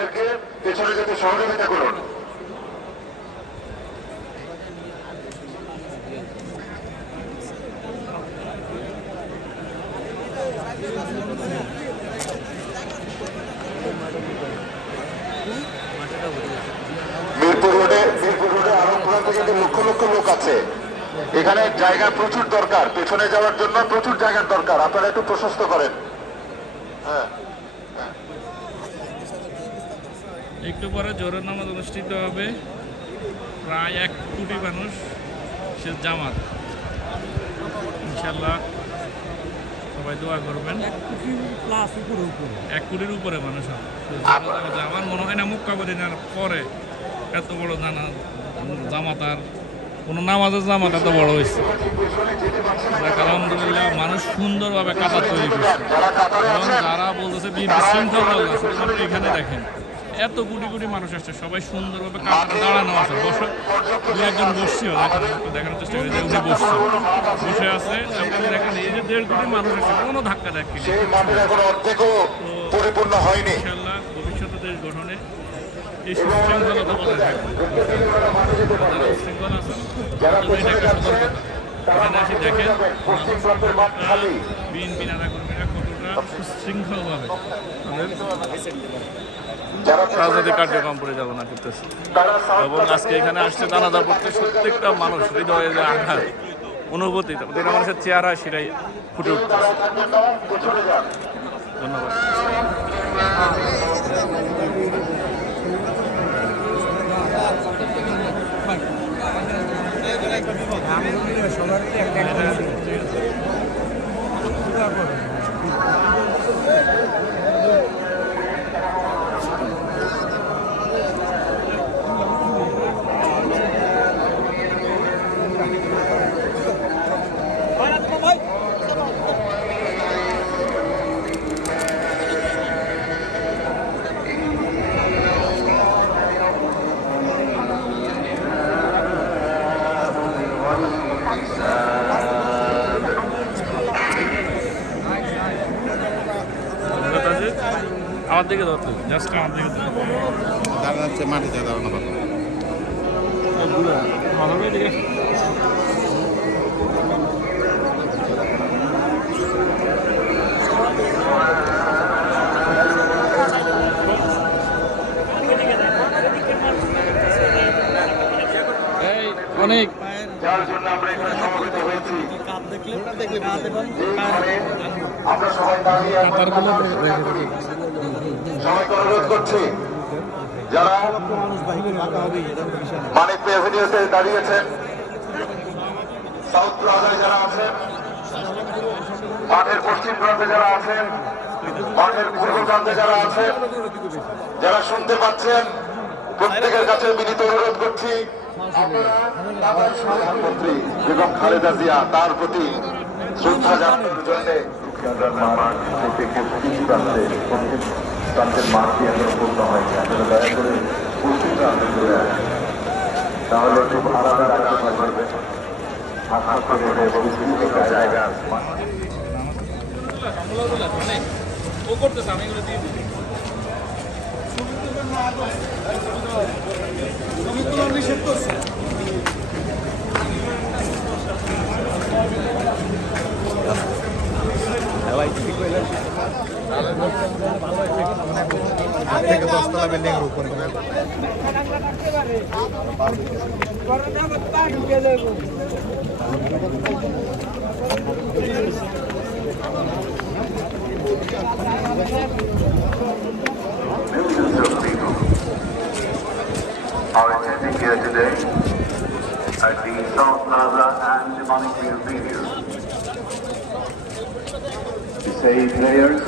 আমাদেরকে পেছনে যেতে সহযোগিতা করুন। মিরপুর রোডে আরো কিন্তু লক্ষ লক্ষ লোক আছে। এখানে জায়গা প্রচুর দরকার, পেছনে যাওয়ার জন্য প্রচুর জায়গার দরকার। আপনারা একটু প্রশস্ত করেন। হ্যাঁ, একটু পরে জোহরের নামাজ অনুষ্ঠিত হবে। প্রায় 1 কোটি মানুষ সে জামাত, ইনশাল্লাহ সবাই দোয়া করবেন। 1 কোটির উপরে মানুষ হবে। আমার মনে হয় না মক্কা মদিনার পরে এত বড় জামাত আর কোনো নামাজের জামাত এত বড় হয়েছে। আলহামদুলিল্লাহ মানুষ সুন্দরভাবে কাতার তৈরি করছে এবং যারা বলতেছে বিশৃঙ্খলা শুধুমাত্র এখানে দেখেন এত কোটি কোটি মানুষ আসছে, সবাই সুন্দরভাবে কাতারে দাঁড়ানো আছে। বসে দু একজন বসছেও, দেখানোর চেষ্টা করি যে উনি বসে আছে। আপনি দেখেন এই যে 1.5 কোটি মানুষ আসছে, কোনো ধাক্কা ধাক্কি নেই। ইনশাআল্লাহ ভবিষ্যতে দেশ গঠনে এই সুশৃঙ্খলতা বজায় থাকবে। যারা উশৃঙ্খল আছেন এটা একটা সতর্কতা। এখানে আসি দেখেন বিএনপি নেতা কর্মীরা কতটা সুশৃঙ্খলভাবে রাজনৈতিক কার্যক্রম পরিচালনা করতেছে এবং আজকে এখানে আসছে জানাজা পড়তে প্রত্যেকটা মানুষ হৃদয়ে যে আঘাত অনুভূতি, প্রতিটা মানুষের চেহারা সেটাই ফুটে উঠতেছে। ধন্যবাদ। আমার দিকে ধরতো, জাস্ট আমার দিকে দাঁড়ানো হচ্ছে মাটিতে দাঁড়ানো অনেক যার জন্য আমরা এখানে সমবেত হয়েছি। আমরা সবাই দাঁড়িয়ে সবাইকে অনুরোধ করছি, যারা মানিক এভিনিউতে দাঁড়িয়েছেন, সাউথ প্লাজায় যারা আছেন, মাঠের পশ্চিম প্রান্তে যারা আছেন, মাঠের পূর্ব প্রান্তে যারা আছেন, যারা শুনতে পাচ্ছেন, প্রত্যেকের কাছে বিনীত অনুরোধ করছি প্রধানমন্ত্রী বেগম খালেদা জিয়া তার প্রতি শ্রদ্ধা জানানোর জন্য প্রান্তের মাঠটি এখনো পূর্ণ হয়নি। আসলে দয়া করে পশ্চিম প্রান্তে চলে আসে, তাহলে খুব আলাদা রাখতে পারবে। জায়গা ও করতেছে, আমি এগুলো দিয়ে দিই। থেকে 10 তলা বিল্ডিং এর উপরে are attending here today at the South Plaza and the Manik Venue. We say prayers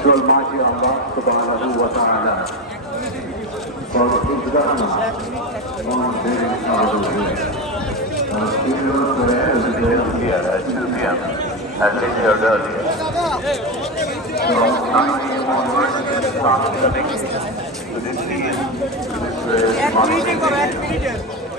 to Almighty Allah subhanahu wa ta'ala for Ibrahim on very sorrowful. Our funeral prayer is here at 2 p.m. as they heard earlier. From 9 a.m. onwards, we will start coming to this field, to this Manik Venue.